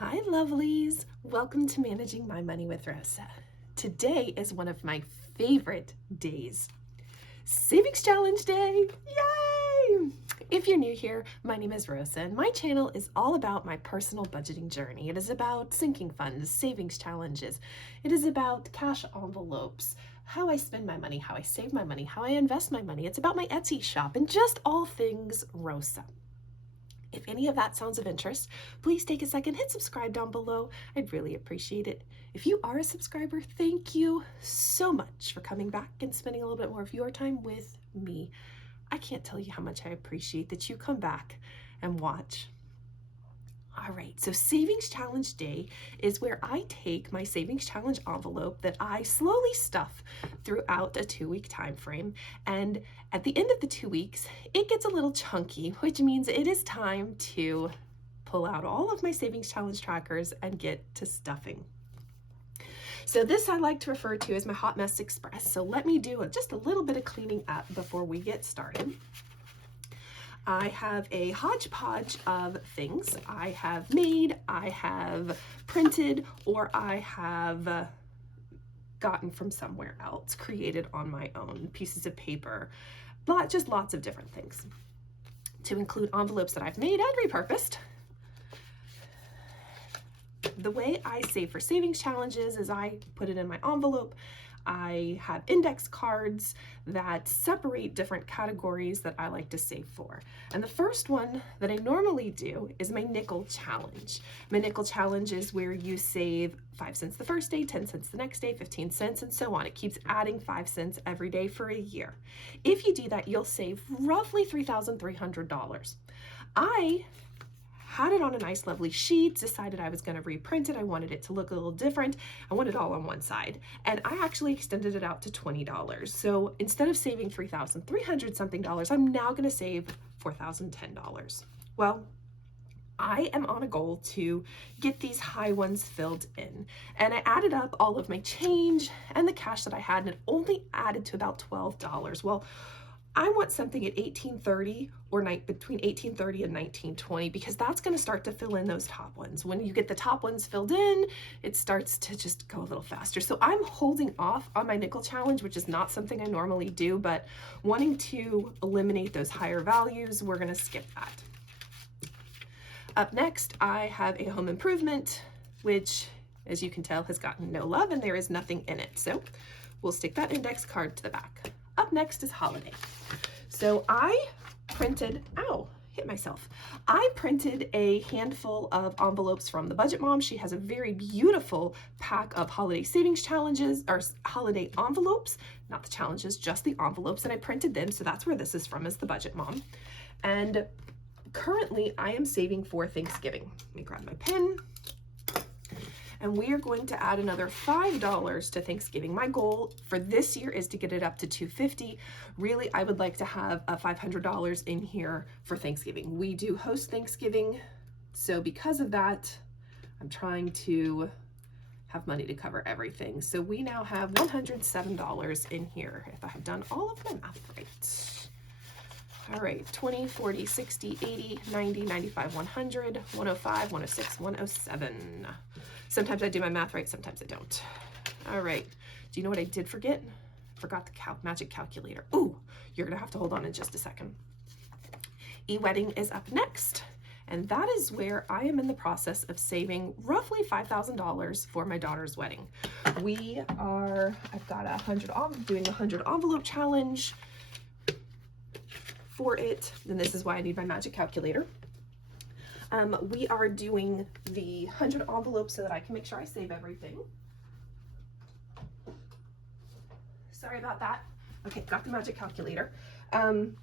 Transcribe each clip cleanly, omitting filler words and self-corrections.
Hi, lovelies. Welcome to Managing My Money with Rosa. Today is one of my favorite days. Savings Challenge Day! Yay! If you're new here, my name is Rosa, and my channel is all about my personal budgeting journey. It is about sinking funds, savings challenges. It is about cash envelopes, how I spend my money, how I save my money, how I invest my money. It's about my Etsy shop, and just all things Rosa. If any of that sounds of interest, please take a second, hit subscribe down below. I'd really appreciate it. If you are a subscriber, thank you so much for coming back and spending a little bit more of your time with me. I can't tell you how much I appreciate that you come back and watch. All right, so Savings Challenge Day is where I take my Savings Challenge envelope that I slowly stuff throughout a 2-week time frame, and at the end of the 2 weeks, it gets a little chunky, which means it is time to pull out all of my Savings Challenge trackers and get to stuffing. So this I like to refer to as my Hot Mess Express. So let me do just a little bit of cleaning up before we get started. I have a hodgepodge of things I have made, I have printed, or I have gotten from somewhere else, created on my own, pieces of paper, but just lots of different things. To include envelopes that I've made and repurposed. The way I save for savings challenges is I put it in my envelope. I have index cards that separate different categories that I like to save for. And the first one that I normally do is my nickel challenge. My nickel challenge is where you save 5 cents the first day, 10 cents the next day, 15 cents, and so on. It keeps adding 5 cents every day for a year. If you do that, you'll save roughly $3,300. I had it on a nice lovely sheet, decided I was going to reprint it. I wanted it to look a little different. I wanted it all on one side. And I actually extended it out to $20. So instead of saving $3,300 something, I'm now going to save $4,010. Well, I am on a goal to get these high ones filled in. And I added up all of my change and the cash that I had, and it only added to about $12. Well, I want something at $18.30 or between $18.30 and $19.20, because that's going to start to fill in those top ones. When you get the top ones filled in, it starts to just go a little faster. So I'm holding off on my nickel challenge, which is not something I normally do, but wanting to eliminate those higher values, we're going to skip that. Up next, I have a home improvement, which, as you can tell, has gotten no love, and there is nothing in it. So we'll stick that index card to the back. Up next is holiday. So I printed, I printed a handful of envelopes from the Budget Mom. She has a very beautiful pack of holiday savings challenges, or holiday envelopes, not the challenges, just the envelopes, and I printed them. So that's where this is from, is the Budget Mom. And currently I am saving for Thanksgiving. Let me grab my pen. And we are going to add another $5 to Thanksgiving. My goal for this year is to get it up to $250. Really, I would like to have a $500 in here for Thanksgiving. We do host Thanksgiving, so because of that, I'm trying to have money to cover everything. So we now have $107 in here, if I have done all of my math right. All right, 20, 40, 60, 80, 90, 95, 100, 105, 106, 107. Sometimes I do my math right, sometimes I don't. All right, do you know what I did forget? Forgot the magic calculator. Ooh, you're gonna have to hold on in just a second. E-wedding is up next, and that is where I am in the process of saving roughly $5,000 for my daughter's wedding. I've got doing a 100 envelope challenge for it, and this is why I need my magic calculator. We are doing the 100 envelopes so that I can make sure I save everything. Sorry about that. Okay, got the magic calculator. And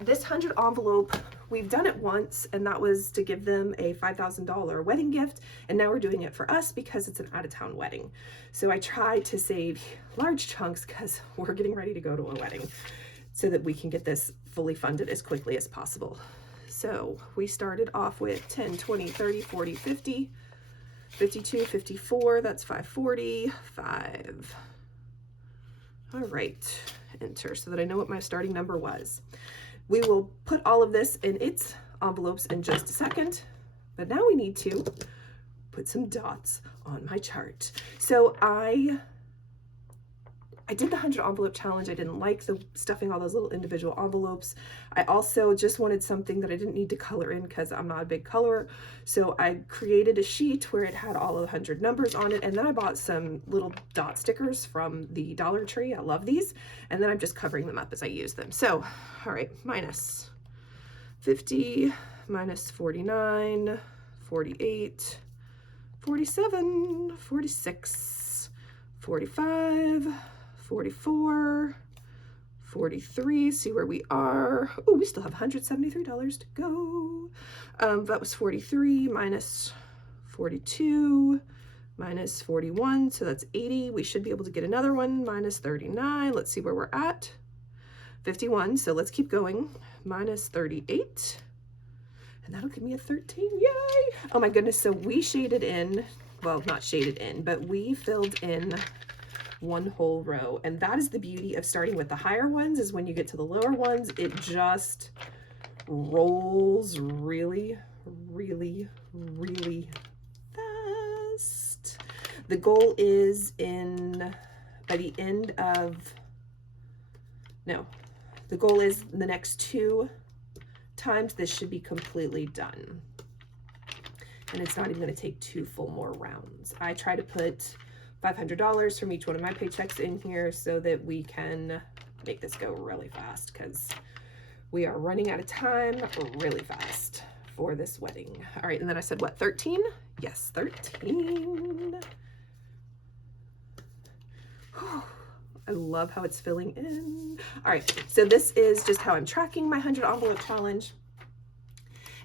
this 100 envelope, we've done it once, and that was to give them a $5,000 wedding gift, and now we're doing it for us because it's an out-of-town wedding. So I try to save large chunks because we're getting ready to go to a wedding, so that we can get this fully funded as quickly as possible. So we started off with 10, 20, 30, 40, 50, 52, 54, that's 540, 5. All right, enter so that I know what my starting number was. We will put all of this in its envelopes in just a second, but now we need to put some dots on my chart. So I did the 100 envelope challenge. I didn't like the stuffing all those little individual envelopes. I also just wanted something that I didn't need to color in because I'm not a big colorer. So I created a sheet where it had all of the 100 numbers on it. And then I bought some little dot stickers from the Dollar Tree. I love these. And then I'm just covering them up as I use them. So, all right, minus 50, minus 49, 48, 47, 46, 45, 44, 43, see where we are. Oh, we still have $173 to go. That was 43 minus 42 minus 41, so that's 80. We should be able to get another one, minus 39. Let's see where we're at. 51, so let's keep going. Minus 38, and that'll give me a 13, yay! Oh my goodness, so we shaded in, well, not shaded in, but we filled in one whole row. And that is the beauty of starting with the higher ones, is when you get to the lower ones, it just rolls really, really, really fast. The goal is by the end of, the goal is the next 2 times this should be completely done. And it's not even going to take 2 full more rounds. I try to put $500 from each one of my paychecks in here so that we can make this go really fast, because we are running out of time really fast for this wedding. All right, and then I said what, 13? Yes, 13. I love how it's filling in. All right, so this is just how I'm tracking my 100 envelope challenge.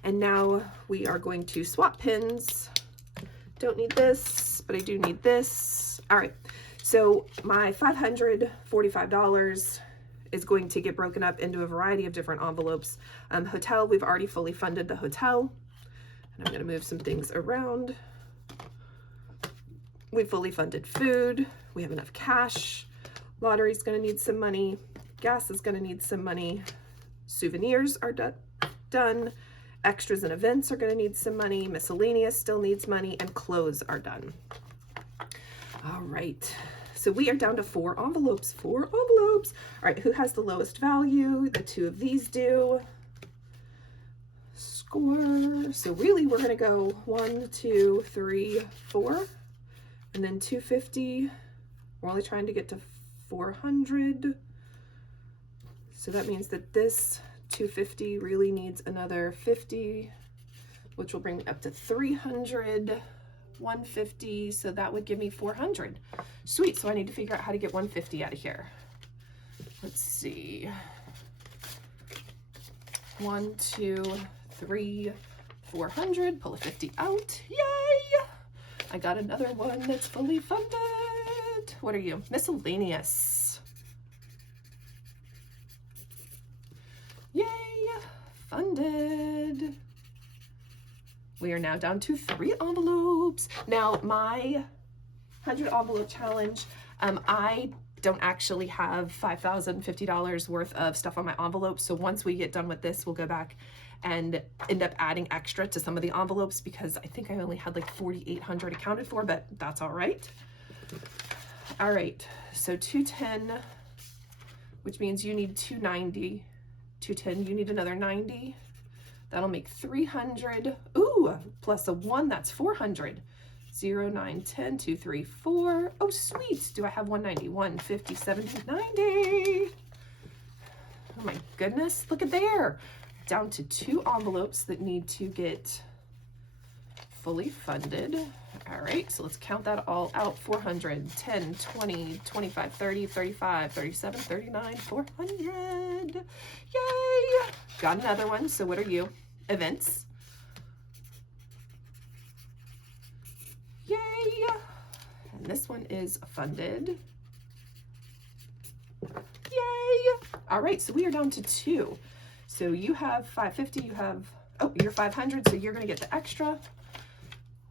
And now we are going to swap pins. Don't need this, but I do need this. All right, so my $545 is going to get broken up into a variety of different envelopes. Hotel, we've already fully funded the hotel. And I'm gonna move some things around. We fully funded food. We have enough cash. Lottery's gonna need some money. Gas is gonna need some money. Souvenirs are done. Extras and events are gonna need some money. Miscellaneous still needs money, and clothes are done. All right, so we are down to 4 envelopes, 4 envelopes. All right, who has the lowest value? The 2 of these do. Score. So really we're gonna go 1, 2, 3, 4, and then 250. We're only trying to get to 400. So that means that this 250 really needs another 50, which will bring me up to 300, 150. So that would give me 400. Sweet. So I need to figure out how to get 150 out of here. Let's see. 1, 2, 3, 400. Pull a 50 out. Yay! I got another one that's fully funded. What are you? Miscellaneous. Yay! Funded. We are now down to 3 envelopes. Now, my 100 envelope challenge, I don't actually have $5,050 worth of stuff on my envelopes. So once we get done with this, we'll go back and end up adding extra to some of the envelopes, because I think I only had like 4,800 accounted for, but that's all right. All right, so 210, which means you need 290. 210, you need another 90. That'll make 300. Ooh, plus a 1, that's 400. 0, 9, 10, 2, 3, 4. Oh, sweet. Do I have 190? 150, 70, 90. Oh my goodness, look at there. Down to 2 envelopes that need to get fully funded. All right, so let's count that all out. 400, 10, 20, 25, 30, 35, 37, 39, 400. Yay! Got another one. So what are you? Events. Yay! And this one is funded. Yay! All right, so we are down to 2. So you have 550, you have, oh, you're 500, so you're gonna get the extra.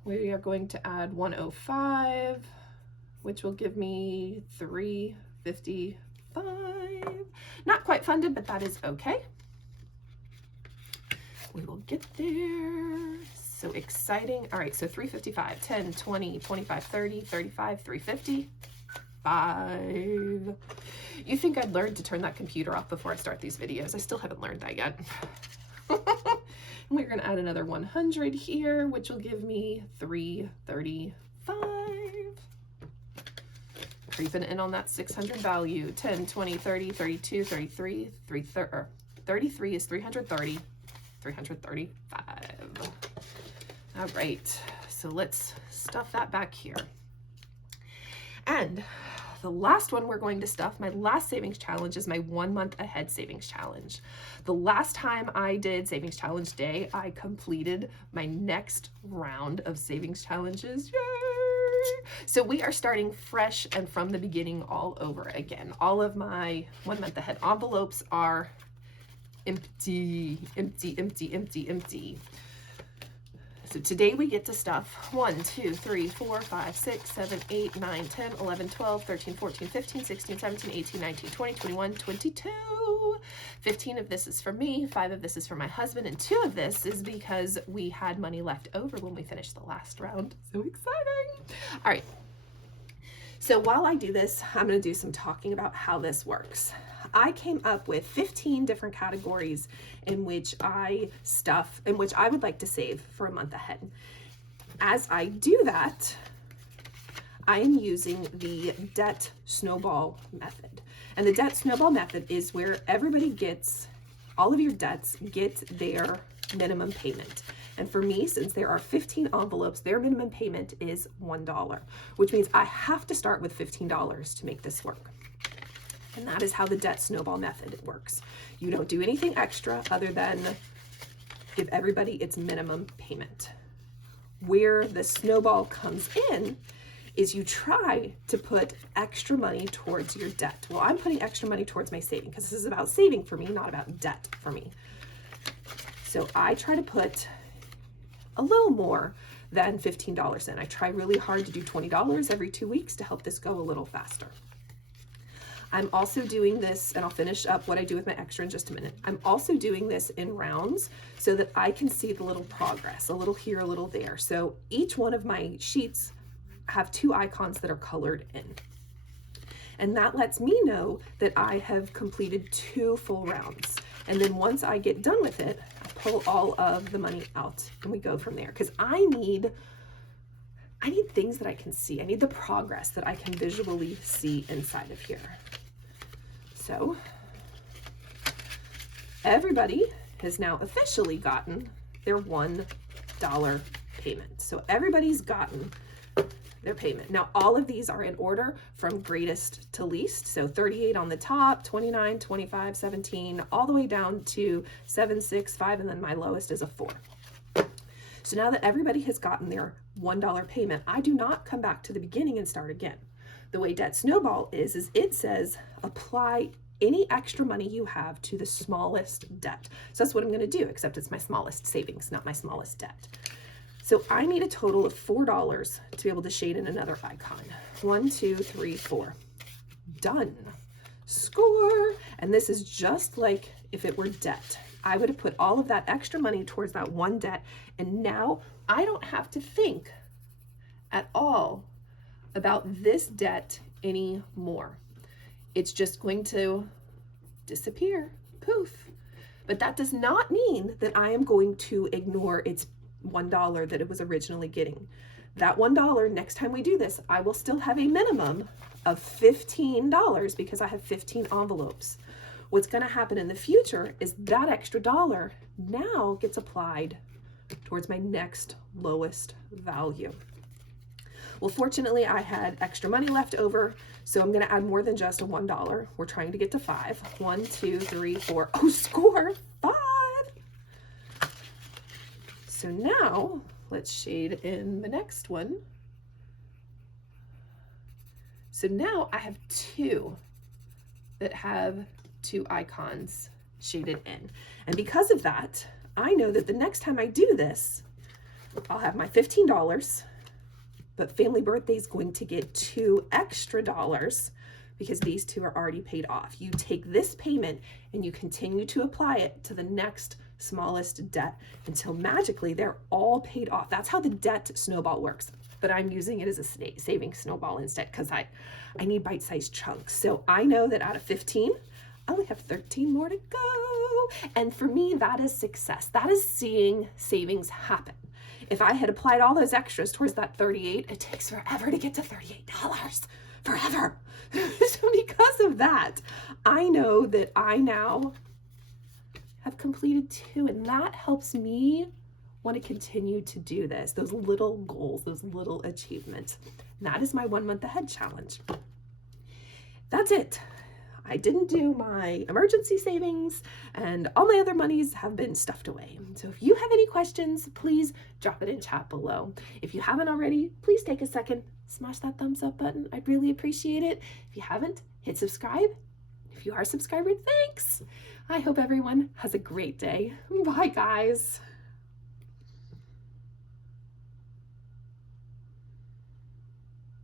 We are going to add 105, which will give me 355. Not quite funded, but that is okay. We will get there. So exciting. All right, so 355, 10, 20, 25, 30, 35, 350, 5. You think I'd learned to turn that computer off before I start these videos? I still haven't learned that yet. We're gonna add another 100 here, which will give me 335. Creeping in on that 600 value. 10, 20, 30, 32, 33, 33 is 330, 335. All right, so let's stuff that back here. And the last one we're going to stuff, my last savings challenge, is my 1 month ahead savings challenge. The last time I did savings challenge day, I completed my next round of savings challenges. Yay! So we are starting fresh and from the beginning all over again. All of my 1 month ahead envelopes are empty, empty, empty, empty, empty. So today we get to stuff 1, 2, 3, 4, 5, 6, 7, 8, 9, 10, 11, 12, 13, 14, 15, 16, 17, 18, 19, 20, 21, 22. 15 of this is for me, 5 of this is for my husband, and 2 of this is because we had money left over when we finished the last round. So exciting. All right. So while I do this, I'm going to do some talking about how this works. I came up with 15 different categories in which I would like to save for a month ahead. As I do that, I am using the debt snowball method. And the debt snowball method is where everybody gets, all of your debts get their minimum payment. And for me, since there are 15 envelopes, their minimum payment is $1, which means I have to start with $15 to make this work. And that is how the debt snowball method works. You don't do anything extra other than give everybody its minimum payment. Where the snowball comes in is you try to put extra money towards your debt. Well, I'm putting extra money towards my saving because this is about saving for me, not about debt for me. So I try to put a little more than $15 in. I try really hard to do $20 every 2 weeks to help this go a little faster. I'm also doing this, and I'll finish up what I do with my extra in just a minute. I'm also doing this in rounds so that I can see the little progress, a little here, a little there. So each one of my sheets have 2 icons that are colored in. And that lets me know that I have completed 2 full rounds. And then once I get done with it, I pull all of the money out and we go from there. Because I need things that I can see. I need the progress that I can visually see inside of here. So everybody has now officially gotten their $1 payment. So everybody's gotten their payment. Now all of these are in order from greatest to least. So 38 on the top, 29, 25, 17, all the way down to 7, 6, 5, and then my lowest is a 4. So now that everybody has gotten their $1 payment, I do not come back to the beginning and start again. The way Debt Snowball is it says apply any extra money you have to the smallest debt. So that's what I'm going to do, except it's my smallest savings, not my smallest debt. So I need a total of $4 to be able to shade in another icon. 1, 2, 3, 4. Done. Score. And this is just like if it were debt. I would have put all of that extra money towards that one debt, and now I don't have to think at all about this debt anymore. It's just going to disappear, poof. But that does not mean that I am going to ignore its $1 that it was originally getting. That $1, next time we do this, I will still have a minimum of $15 because I have 15 envelopes. What's going to happen in the future is that extra dollar now gets applied towards my next lowest value. Well, fortunately, I had extra money left over, so I'm going to add more than just a $1. We're trying to get to 5. 1, 2, 3, 4. Oh, score 5. So now let's shade in the next one. So now I have 2 that have 2 icons shaded in. And because of that, I know that the next time I do this, I'll have my $15, but Family Birthday is going to get $2 extra because these 2 are already paid off. You take this payment and you continue to apply it to the next smallest debt until magically they're all paid off. That's how the debt snowball works. But I'm using it as a saving snowball instead because I need bite-sized chunks. So I know that out of 15, I only have 13 more to go. And for me, that is success. That is seeing savings happen. If I had applied all those extras towards that 38, it takes forever to get to $38. Forever. So because of that, I know that I now have completed 2, and that helps me want to continue to do this, those little goals, those little achievements. And that is my 1 month ahead challenge. That's it. I didn't do my emergency savings, and all my other monies have been stuffed away. So if you have any questions, please drop it in chat below. If you haven't already, please take a second, smash that thumbs up button. I'd really appreciate it. If you haven't, hit subscribe. If you are a subscriber, thanks. I hope everyone has a great day. Bye, guys.